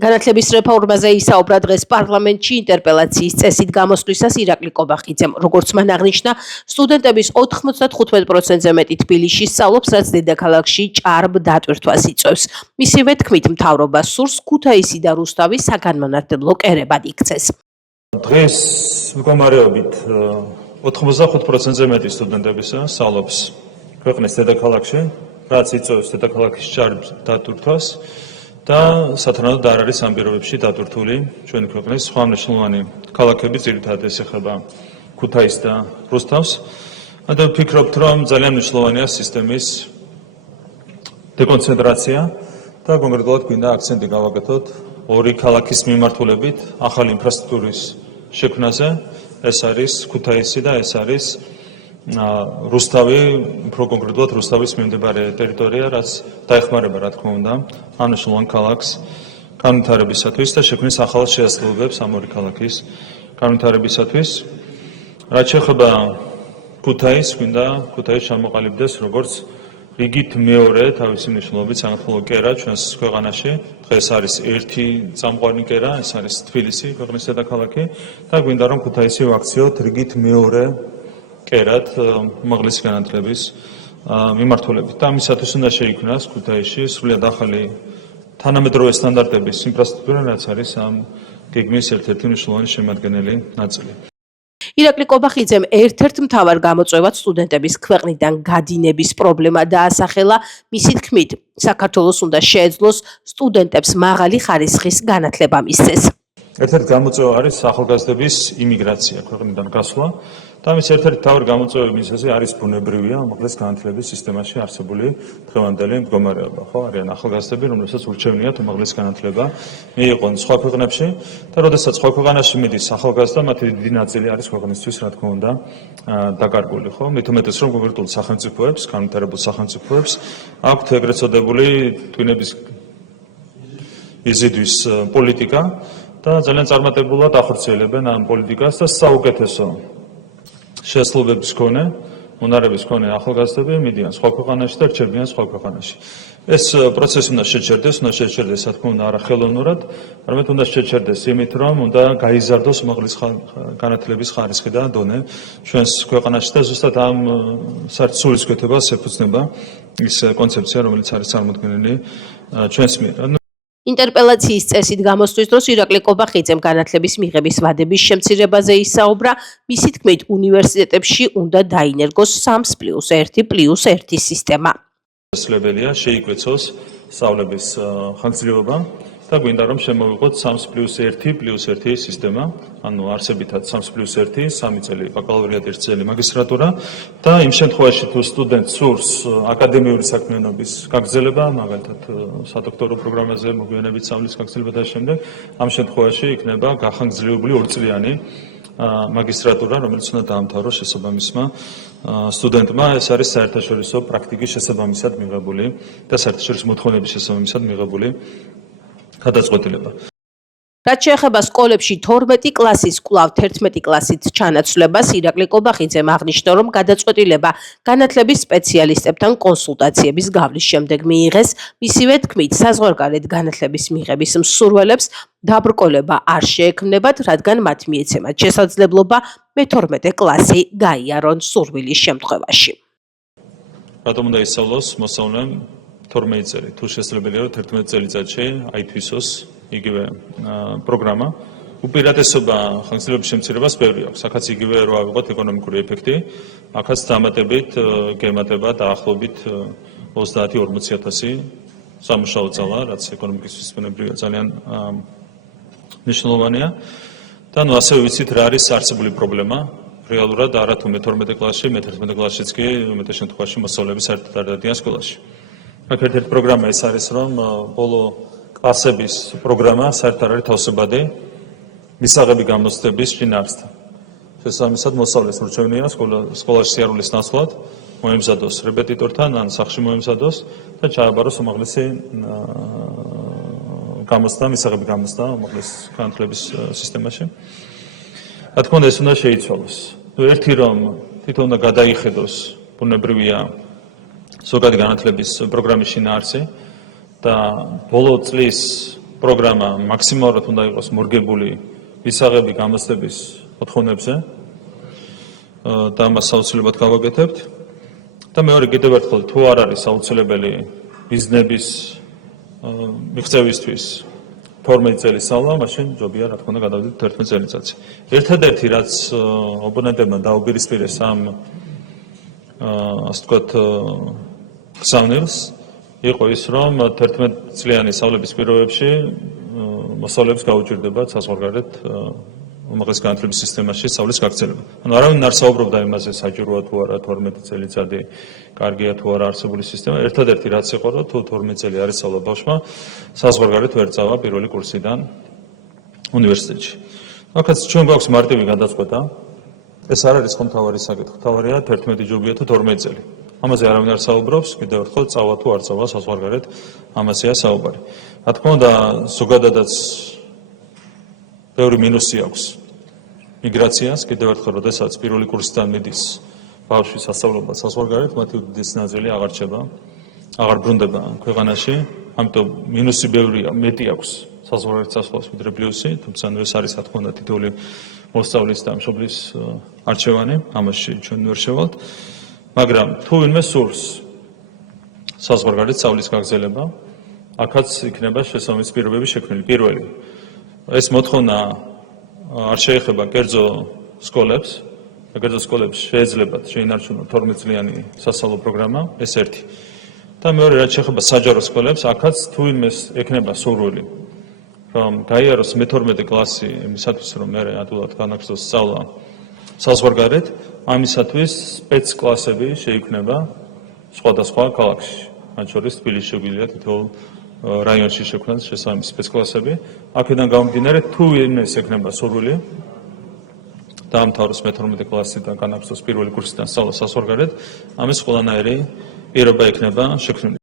განათლების რეფორმაზე ისაუბრა დღეს პარლამენტში ინტერპელაციის წესით გამოსვლისას ირაკლი კობახიძემ. როგორც მან აღნიშნა, სტუდენტების 95%-ზე მეტი თბილისში სწავლობს, რაც დედაქალაქში ჭარბ დატვირთვას იწვევს. მისივე თქმით, მთავრობა სურს ქუთაისი და რუსთავი საგანმანათლებლო კერებად იქცეს. დღეს მდგომარეობით 95%-ზე მეტი სტუდენტებისა სწავლობს ქვეყნის დედაქალაქში, რაც იწვევს დედაქალაქის ჭარბ დატვირთვას. და სათანადოდ არ არის ამ პირობებში დატვირთული ჩვენი ქვეყნის სხვა მნიშვნელოვანი ქალაქები, ძირითადად ეს ეხება ქუთაისს და რუსთავს. და ვფიქრობთ, რომ ძალიან მნიშვნელოვანია სისტემის დეკონცენტრაცია და კონკრეტულად გვინდა აქცენტი გავაკეთოთ ორი ქალაქის მიმართულებით ახალი ინფრასტრუქტურის შექმნაზე. ეს არის ქუთაისი და ეს არის რუსთავი, უფრო კონკრეტულად რუსთავის მიმდებარე ტერიტორია, რაც დაეხმარება, რა თქმა უნდა, ამ მნიშვნელოვან ქალაქს განვითარებისათვის და შექმნის ახალ შეასრულებებს ამ ორი ქალაქის განვითარებისათვის. რაც შეეხება ქუთაისს, გვინდა ქუთაისი ჩამოყალიბდეს როგორც რიგით მეორე თავისი მნიშვნელობით სამართლიანი კერა ჩვენს ქვეყანაში. დღეს არის ერთი წამყვანი კერა, ეს არის თბილისი, ქვეყნის დედაქალაქი და გვინდა რომ ქუთაისი ვაქციოთ რიგით მეორე კერად უმაღლესი განათლების მიმართულებით. და ამისათვის უნდა შეიქმნას ქუთაისში სრულიად ახალი თანამედროვე სტანდარტების ინფრასტრუქტურა, რაც არის ამ გეგმის ერთ-ერთი მნიშვნელოვანი შემადგენელი ნაწილი. ირაკლი კობახიძემ ერთ-ერთ მთავარ გამოწვევად სტუდენტების ქვეყნიდან გადინების პრობლემა დაასახელა. მისი თქმით, საქართველოს უნდა შეეძლოს სტუდენტებს მაღალი ხარისხის განათლება მისცეს. ერთ-ერთი გამოწვევა არის ახალგაზრდების იმიგრაცია, ქვეყნიდან გასვლა. და ამის ერთ-ერთი მთავარი გამოწვევები მისაზე არის ბუნებრივია უმაღლეს განათლების სისტემაში არსებული დღევანდელი მდგომარეობა. ხო, არიან ახალგაზრდები, რომლებსაც ურჩევნიათ უმაღლესი განათლება მიიღონ სხვა ქვეყნებში და როდესაც სხვა ქვეყანაში მიდის ახალგაზრდა, მათი დიდი ნაწილი არის ქვეყნისთვის, რა თქმა უნდა, დაკარგული. ხო, მით უმეტეს რომ კონკრეტულ სახელმწიფოებს, განვითარებულ სახელმწიფოებს აქვთ ეგრეთ წოდებული twinების იზიდვის პოლიტიკა და ძალიან წარმატებულად ახორციელებენ ამ პოლიტიკას და საუკეთესო შესაძლებლობის მქონე, უნარების მქონე ახალგაზრდები მიდიან სხვა ქვეყანაში და რჩებიან სხვა ქვეყანაში. ეს პროცესი უნდა შეჩერდეს, რა თქმა უნდა, არა ხელოვნურად, არამედ უნდა შეჩერდეს იმით, რომ უნდა გაიზარდოს უმაღლესი განათლების ხარისხი და დონე ჩვენს ქვეყანაში და ზუსტად ამ სულისკვეთებას ეფუძნება ის კონცეფცია, რომელიც არის წარმოქმნილი ჩვენს მიერ. ინტერპელაციის წესით გამოსვლის დროს ირაკლი კობახიძემ განათლების მიღების ვადების შემცირებაზე ისაუბრა. მისი თქმით, უნივერსიტეტებში უნდა დაინერგოს 3+1+1 სისტემა. შესაძლებელია შეიკვეცოს სწავლების ხანგრძლივობა და გვინდა რომ შემოვიღოთ 3+1+1 სისტემა, ანუ არსებითად 3+1, 3 წელი ბაკალავრიატი, 1 წელი მაგისტრატურა და იმ შემთხვევაში თუ სტუდენტს სურს აკადემიური საქმიანობის გაგრძელება, მაგალითად სადოქტორო პროგრამაზე მოგვიანებით სწავლის გაგრძელება და შემდეგ, ამ შემთხვევაში იქნება გახანგრძლივებული 2 წლიანი მაგისტრატურა, რომელიც უნდა დაამთავროს შესაბამისმა სტუდენტმა. ეს არის საერთაშორისო პრაქტიკის შესაბამისად მიღებული და საერთაშორისო მოთხოვნების შესაბამისად მიღებული გადაწყვეტილება. რაც შეეხება სკოლებში 12 კლასის კვლავ 11 კლასით ჩანაცვლებას, ირაკლი კობახიძემ აღნიშნა, რომ გადაწყვეტილება განათლების სპეციალისტებთან კონსულტაციების გავლის შემდეგ მიიღეს. მისივე თქმით, საზღვარგარეთ განათლების მიღების მსურველებს დაბრკოლება არ შეექმნებათ, რადგან მათ მიეცემათ შესაძლებლობა მე-12 კლასი გაიარონ სურვილის შემთხვევაში. რატომ უნდა ისწავლოს მოსწავლემ 12 წელი? თუ შესაძლებელია, რომ 11 წელიწადში აითვისოს იგივე პროგრამა. უპირატესობა ხანგრძლივობის შემცირებას ბევრი აქვს. აქაც იგივე რო ავიღოთ ეკონომიკური ეფექტი, აქაც დამატებით გემატება დაახლოებით 30-40,000 სამუშაო ძალა, რაც ეკონომიკის ბუნებრივია ძალიან მნიშვნელოვანია. და ნუ ასევე ვიცით რა არის არსებული პრობლემა. რეალურად არა თუ მე-12 კლასში, მე-11 კლასშიც კი უმეტეს შემთხვევაში მოსწავლეები საერთოდ არ დადიან სკოლაში. აქ ერთ-ერთი პროგრამა ეს არის, რომ ბოლო კლასების პროგრამა საერთოდ არ არის თავსებადი მისაღები გამოცდების შინაარსთან. შესაბამისად მოსწავლეს ურჩევნია სკოლაში სიარულის ნაცვლად მოემზადოს რეპეტიტორთან ან სახლში მოემზადოს და ჩააბაროს უმაღლესი გამოცდა, მისაღები გამოცდა უმაღლესი განათლების სისტემაში. რა თქმა უნდა, ეს უნდა შეიცვალოს. ერთი რომ თვითონ უნდა გადაიხედოს ბუნებრივია ზოგადი განათლების პროგრამის შინაარსი და ბოლო წლის პროგრამა მაქსიმალურად უნდა იყოს მორგებული ვისაღები გამოცდების მოთხოვნებზე და მას აუცილებლად გავაკეთებთ. და მეორე კიდევ ერთხელ თუ არ არის აუცილებელი ბიზნესის მიღწევისთვის 12 წელი სწავლა, მაშინ ჯობია რა თქმა უნდა გადავიდეთ 11 წელიწადში. ერთადერთი რაც ოპონენტებმა დაუპირისპირეს ამ ასე ვთქვათ გზავნილს იყო ის, რომ 11 წლიანი სწავლების პირობებში მოსწავლეებს გაუჭირდებათ საზღვარგარეთ უმაღლესი განათლების სისტემაში სწავლის გაგრძელება. ანუ არავინ არ საუბრობდა იმაზე, საჭიროა თუ არა 12 წელიწადი, კარგია თუ არა არსებული სისტემა. ერთადერთი რაც იყო, რომ თუ 12 წელი არის სწავლა ბავშვმა, საზღვარგარეთ ვერ წავა პირველი კურსიდან უნივერსიტეტში. აქაც ჩვენ გვაქვს მარტივი გადაწყვეტა. ეს არ არის მთავარი საკითხი. მთავარია 11 ჯობია თუ 12 წელი. ამაზე არავინ არ საუბრობს, კიდევ ერთხელ წავა თუ არ წავა საზღვარგარეთ, ამაზეა საუბარი. რა თქმა უნდა, ზოგადადაც ბევრი მინუსი აქვს მიგრაციას, კიდევ ერთხელ, როდესაც პირველი კურსიდან მიდის ბავშვი სასწავლებლად საზღვარგარეთ, მათი უდიდესი ნაწილი აღარ რჩება, აღარ ბრუნდება ქვეყანაში, ამიტომ მინუსი ბევრია, მეტი აქვს საზღვარგარეთ სასწავლას ვიდრე პლუსი, თუმცა ეს არის რა თქმა უნდა თითოეული მოსწავლის და მშობლის არჩევანი, ამაში ჩვენ ვერ შევალთ, მაგრამ თუ ვინმე სურს საზღვარგარეთ სწავლის გაგრძელება, აქაც იქნება შესაბამისი პირობები შექმნილი. პირველი, ეს მოთხოვნა არ შეეხება კერძო სკოლებს, კერძო სკოლებს შეეძლებათ შეინარჩუნონ 12 წლიანი სასწავლო პროგრამა, ეს ერთი. და მეორე, რაც შეეხება საჯარო სკოლებს, აქაც თუ ვინმეს ექნება სურვილი, რომ გაიაროს მე-12 კლასი იმისათვის, რომ მე ადვილად განაგრძოს სწავლა საზღვარგარეთ, ამისათვის სპეცკლასები შეიქმნება სხვადასხვა ქალაქში. მათ შორის თბილისში შეგვიძლია თითოეულ რაიონში შექმნას შესაბამისი სპეცკლასები. აქედან გამომდინარე, თუ ვინმეს ექნება სურვილი დაამთავროს მე-12 კლასიდან განაგრძოს პირველი კურსიდან სწავლა საზღვარგარეთ, ამის ყველანაირი პირობა იქნება შექმნილი.